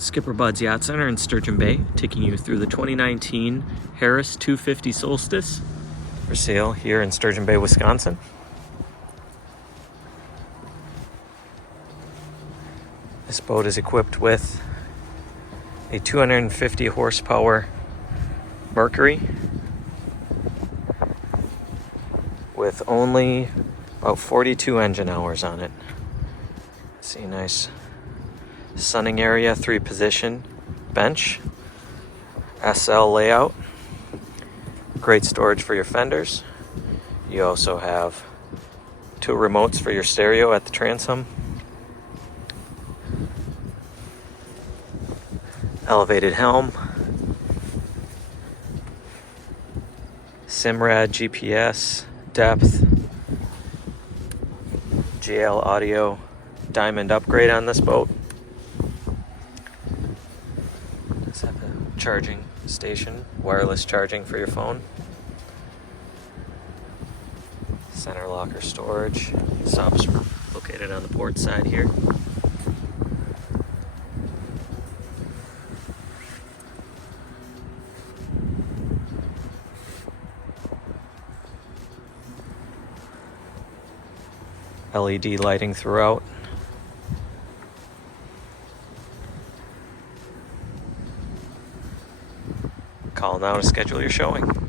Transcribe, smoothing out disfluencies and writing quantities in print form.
SkipperBud's Yacht Center in Sturgeon Bay, taking you through the 2019 Harris 250 Solstice for sale here in Sturgeon Bay, Wisconsin. This boat is equipped with a 250 horsepower Mercury with only about 42 engine hours on it. See, nice sunning area, 3-position bench, SL layout, great storage for your fenders. You also have 2 remotes for your stereo at the transom, elevated helm, Simrad GPS, depth, GL audio, diamond upgrade on this boat. Does have a charging station, wireless charging for your phone. Center locker storage. Stops located on the port side here. LED lighting throughout. Call now to schedule your showing.